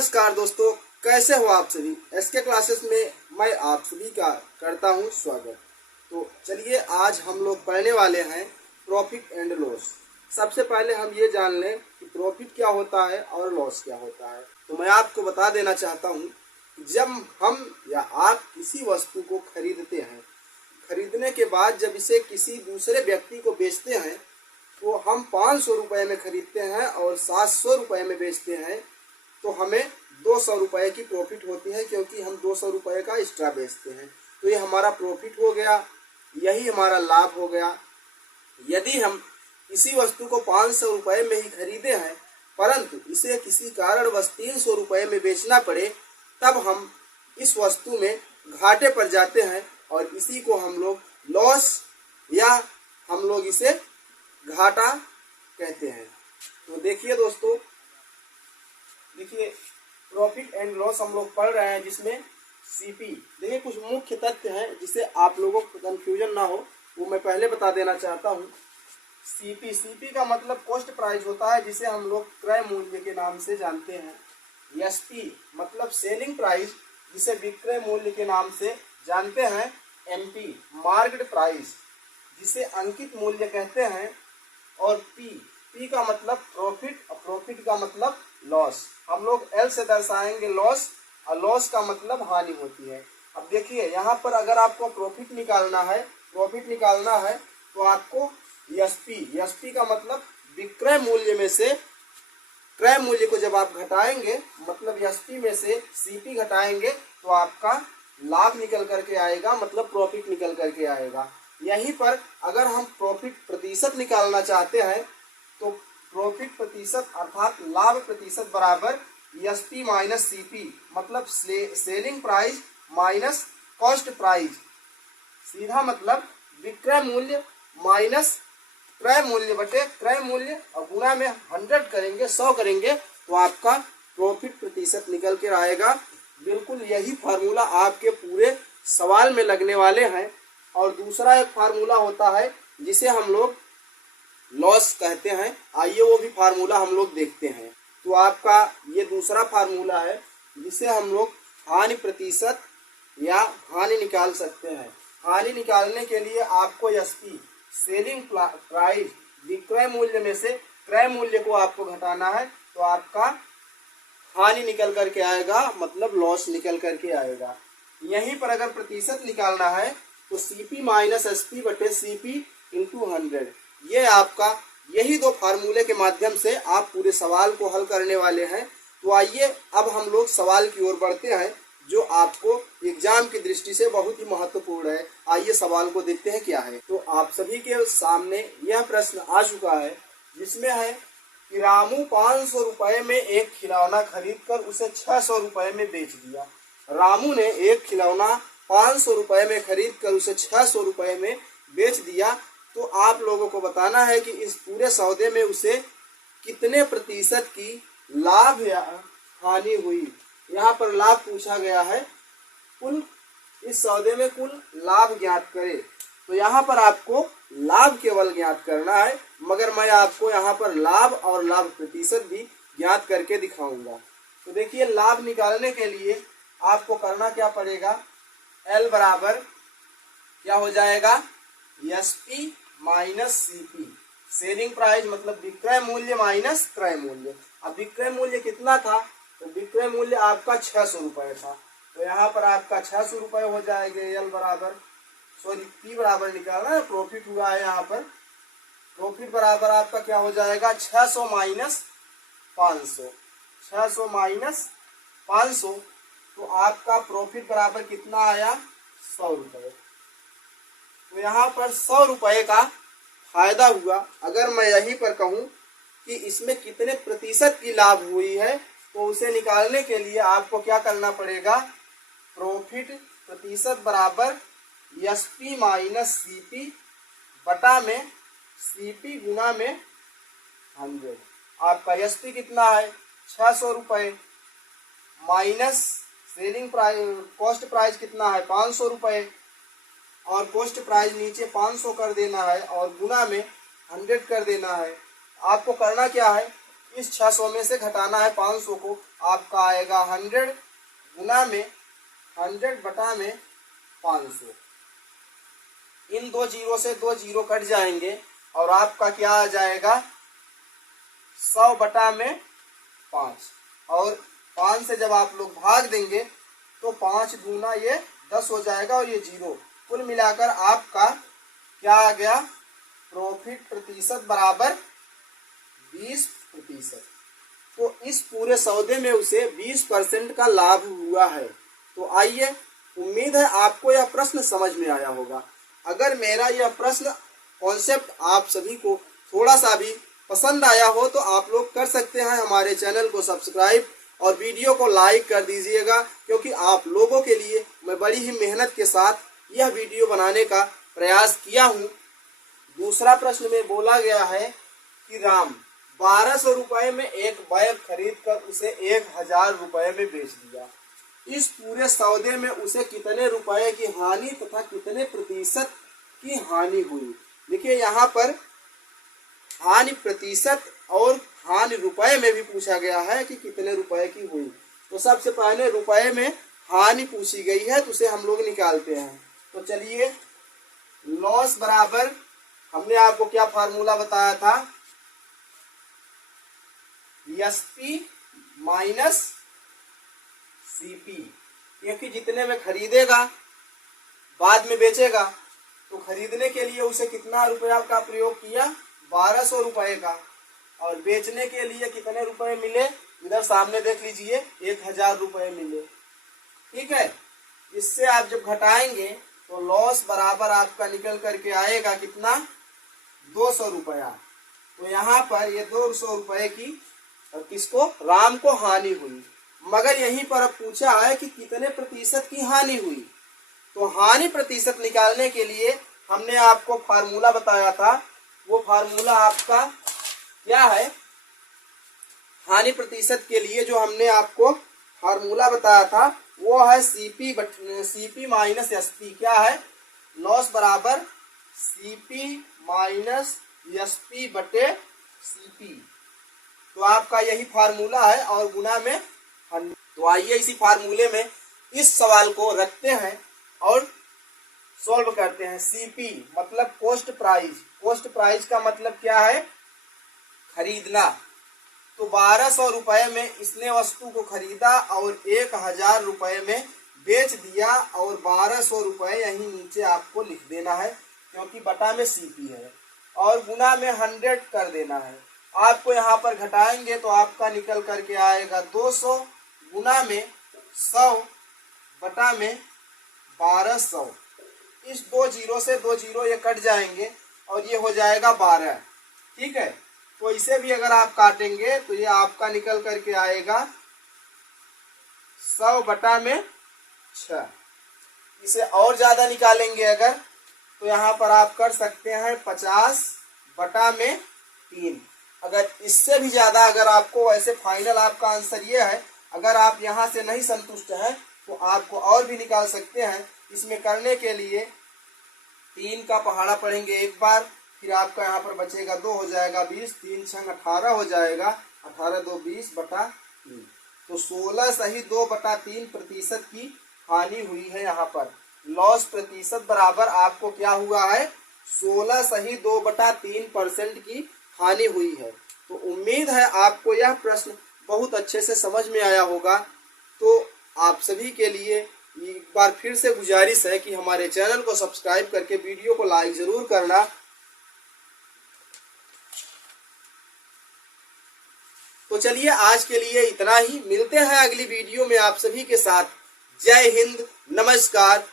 नमस्कार दोस्तों, कैसे हो आप सभी। एसके क्लासेस में मैं आप सभी का करता हूं स्वागत। तो चलिए आज हम लोग पढ़ने वाले हैं प्रॉफिट एंड लॉस। सबसे पहले हम ये जान लें कि प्रॉफिट क्या होता है और लॉस क्या होता है। तो मैं आपको बता देना चाहता हूं कि जब हम या आप किसी वस्तु को खरीदते हैं, खरीदने के बाद जब इसे किसी दूसरे व्यक्ति को बेचते हैं तो हम 500 रुपये में खरीदते हैं और 700 रुपये में बेचते हैं, तो हमें 200 रुपये की प्रॉफिट होती है, क्योंकि हम 200 रुपये का एक्स्ट्रा बेचते हैं। तो ये हमारा प्रॉफिट हो गया, यही हमारा लाभ हो गया। यदि हम किसी वस्तु को 500 रुपये में ही खरीदे हैं परंतु इसे किसी कारणवश 300 रुपये में बेचना पड़े, तब हम इस वस्तु में घाटे पर जाते हैं और इसी को हम लोग लॉस या हम लोग इसे घाटा कहते हैं। तो देखिए दोस्तों, देखिए प्रॉफिट एंड लॉस हम लोग पढ़ रहे हैं, जिसमें सीपी देखिए कुछ मुख्य तथ्य हैं जिससे आप लोगों को कंफ्यूजन ना हो, वो मैं पहले बता देना चाहता हूँ। सीपी का मतलब कॉस्ट प्राइस होता है, जिसे हम लोग क्रय मूल्य के नाम से जानते हैं। एसपी मतलब सेलिंग प्राइस, जिसे विक्रय मूल्य के नाम से जानते हैं। एमपी मार्केट प्राइस, जिसे अंकित मूल्य कहते हैं। और पी का मतलब प्रॉफिट और प्रॉफिट का मतलब लॉस। हम लोग एल से दर्शाएंगे लॉस, और लॉस का मतलब हानि होती है। अब देखिए यहाँ पर अगर आपको प्रॉफिट निकालना है तो आपको एसपी का मतलब विक्रय मूल्य में से क्रय मूल्य को जब आप घटाएंगे, मतलब एसपी में से सीपी घटाएंगे, तो आपका लाभ निकल करके आएगा, मतलब प्रॉफिट निकल करके आएगा। यहीं पर अगर हम प्रॉफिट प्रतिशत निकालना चाहते हैं तो प्रॉफिट प्रतिशत अर्थात लाभ प्रतिशत बराबर एसपी माइनस सीपी, मतलब selling price minus cost price. सीधा मतलब विक्रय मूल्य माइनस क्रय मूल्य बटे क्रय मूल्य, और गुणा में 100 करेंगे, 100 करेंगे, तो आपका प्रॉफिट प्रतिशत निकल कर आएगा। बिल्कुल यही फार्मूला आपके पूरे सवाल में लगने वाले हैं। और दूसरा एक फार्मूला होता है जिसे हम लोग लॉस कहते हैं। आइए वो भी फार्मूला हम लोग देखते हैं। तो आपका ये दूसरा फार्मूला है जिसे हम लोग हानि प्रतिशत या हानि निकाल सकते हैं। हानि निकालने के लिए आपको एसपी सेलिंग प्राइस विक्रय मूल्य में से क्रय मूल्य को आपको घटाना है, तो आपका हानि निकल करके आएगा, मतलब लॉस निकल करके आएगा। यहीं पर अगर प्रतिशत निकालना है तो सीपी माइनस एसपी बटे सीपी इंटू 100। ये आपका यही दो फार्मूले के माध्यम से आप पूरे सवाल को हल करने वाले हैं। तो आइए अब हम लोग सवाल की ओर बढ़ते हैं, जो आपको एग्जाम की दृष्टि से बहुत ही महत्वपूर्ण है। आइए सवाल को देखते हैं क्या है। तो आप सभी के सामने यह प्रश्न आ चुका है, जिसमें है कि रामू 500 रुपये में एक खिलौना खरीद कर उसे 600 रुपये में बेच दिया। रामू ने एक खिलौना 500 रुपये में खरीद कर उसे 600 रुपये में बेच दिया। तो आप लोगों को बताना है कि इस पूरे सौदे में उसे कितने प्रतिशत की लाभ या हानि हुई। यहाँ पर लाभ पूछा गया है, कुल इस सौदे में कुल लाभ ज्ञात करें। तो यहाँ पर आपको लाभ केवल ज्ञात करना है, मगर मैं आपको यहाँ पर लाभ और लाभ प्रतिशत भी ज्ञात करके दिखाऊंगा। तो देखिए लाभ निकालने के लिए आपको करना क्या पड़ेगा, एल बराबर क्या हो जाएगा, SP minus CP. Selling price मतलब विक्रय मूल्य माइनस क्रय मूल्य। अब विक्रय मूल्य कितना था, तो विक्रय मूल्य आपका 600 रुपये था, तो यहाँ पर आपका 600 रुपये हो जाएगा। एल बराबर पी बराबर निकालना है, प्रॉफिट हुआ है यहाँ पर। प्रॉफिट बराबर आपका क्या हो जाएगा, 600 माइनस 500, 600 माइनस 500, तो आपका प्रॉफिट बराबर कितना आया, 100 रुपये। तो यहाँ पर 100 रुपये का फायदा हुआ। अगर मैं यहीं पर कहूँ कि इसमें कितने प्रतिशत की लाभ हुई है, तो उसे निकालने के लिए आपको क्या करना पड़ेगा, प्रॉफिट प्रतिशत बराबर एसपी माइनस सीपी बटा में सीपी गुना में 100। आपका एसपी कितना है, 600 रुपये, minus selling price cost price कितना है, 500 रुपये, और कॉस्ट प्राइस नीचे 500 कर देना है और गुना में 100 कर देना है। आपको करना क्या है, इस 600 में से घटाना है 500 को, आपका आएगा 100 गुना में 100 बटा में 500। इन दो जीरो से दो जीरो कट जाएंगे और आपका क्या आ जाएगा 100 बटा में 5। और 5 से जब आप लोग भाग देंगे तो 5 दूना ये 10 हो जाएगा और ये जीरो। कुल मिलाकर आपका क्या आ गया, प्रॉफिट प्रतिशत बराबर 20%। तो इस पूरे सौदे में उसे 20% का लाभ हुआ है। तो आइए, उम्मीद है आपको यह प्रश्न समझ में आया होगा। अगर मेरा यह प्रश्न कॉन्सेप्ट आप सभी को थोड़ा सा भी पसंद आया हो तो आप लोग कर सकते हैं हमारे चैनल को सब्सक्राइब और वीडियो को लाइक कर दीजिएगा, क्योंकि आप लोगों के लिए मैं बड़ी ही मेहनत के साथ यह वीडियो बनाने का प्रयास किया हूँ। दूसरा प्रश्न में बोला गया है कि राम 1200 रुपये में एक बैग खरीद कर उसे 1000 रुपये में बेच दिया। इस पूरे सौदे में उसे कितने रुपए की हानि तथा कितने प्रतिशत की हानि हुई। देखिए यहाँ पर हानि प्रतिशत और हानि रुपए में भी पूछा गया है कि कितने रुपए की हुई। तो सबसे पहले रुपए में हानि पूछी गई है तो उसे हम लोग निकालते हैं। तो चलिए, लॉस बराबर हमने आपको क्या फार्मूला बताया था, एसपी माइनस सीपी। क्योंकि जितने में खरीदेगा बाद में बेचेगा, तो खरीदने के लिए उसे कितना रुपया का प्रयोग किया, 1200 रुपये का, और बेचने के लिए कितने रुपए मिले, इधर सामने देख लीजिए 1000 रुपये मिले। ठीक है, इससे आप जब घटाएंगे तो लॉस बराबर आपका निकल करके आएगा कितना, 200 रुपया। तो यहाँ पर ये 200 रुपये की किसको, राम को हानि हुई। मगर यहीं पर अब पूछा है कि कितने प्रतिशत की हानि हुई। तो हानि प्रतिशत निकालने के लिए हमने आपको फार्मूला बताया था। वो फार्मूला आपका क्या है, हानि प्रतिशत के लिए जो हमने आपको फार्मूला बताया था वो है सीपी माइनस एसपी। क्या है, लॉस बराबर सीपी माइनस एसपी बटे सीपी। तो आपका यही फार्मूला है और गुना में 100। तो आइए इसी फार्मूले में इस सवाल को रखते हैं और सॉल्व करते हैं। सीपी मतलब कॉस्ट प्राइस। कॉस्ट प्राइस का मतलब क्या है, खरीदना। तो 1200 रुपये में इसने वस्तु को खरीदा और 1000 रुपये में बेच दिया, और 1200 रुपये यहीं नीचे आपको लिख देना है क्योंकि बटा में सीपी है, और गुना में 100 कर देना है। आपको यहाँ पर घटाएंगे तो आपका निकल करके आएगा 200 गुना में 100 बटा में 1200। इस दो जीरो से दो जीरो ये कट जाएंगे और ये हो जाएगा 12। ठीक है, तो इसे भी अगर आप काटेंगे तो ये आपका निकल करके आएगा 100 बटा में 6। इसे और ज्यादा निकालेंगे अगर तो यहाँ पर आप कर सकते हैं 50 बटा में 3। अगर इससे भी ज्यादा अगर आपको, वैसे फाइनल आपका आंसर ये है, अगर आप यहाँ से नहीं संतुष्ट हैं तो आपको और भी निकाल सकते हैं। इसमें करने के लिए 3 का पहाड़ा पढ़ेंगे एक बार, फिर आपका यहाँ पर बचेगा 2 हो जाएगा 20, 3 छंग 18 हो जाएगा, 18 2 20 बटा 3। तो 16 सही 2 बटा 3 प्रतिशत की हानि हुई है। यहाँ पर लॉस प्रतिशत बराबर आपको क्या हुआ है, 16 सही 2 बटा 3% की हानि हुई है। तो उम्मीद है आपको यह प्रश्न बहुत अच्छे से समझ में आया होगा। तो आप सभी के लिए एक बार फिर से गुजारिश है कि हमारे चैनल को सब्सक्राइब करके वीडियो को लाइक जरूर करना। तो चलिए आज के लिए इतना ही, मिलते हैं अगली वीडियो में आप सभी के साथ। जय हिंद, नमस्कार।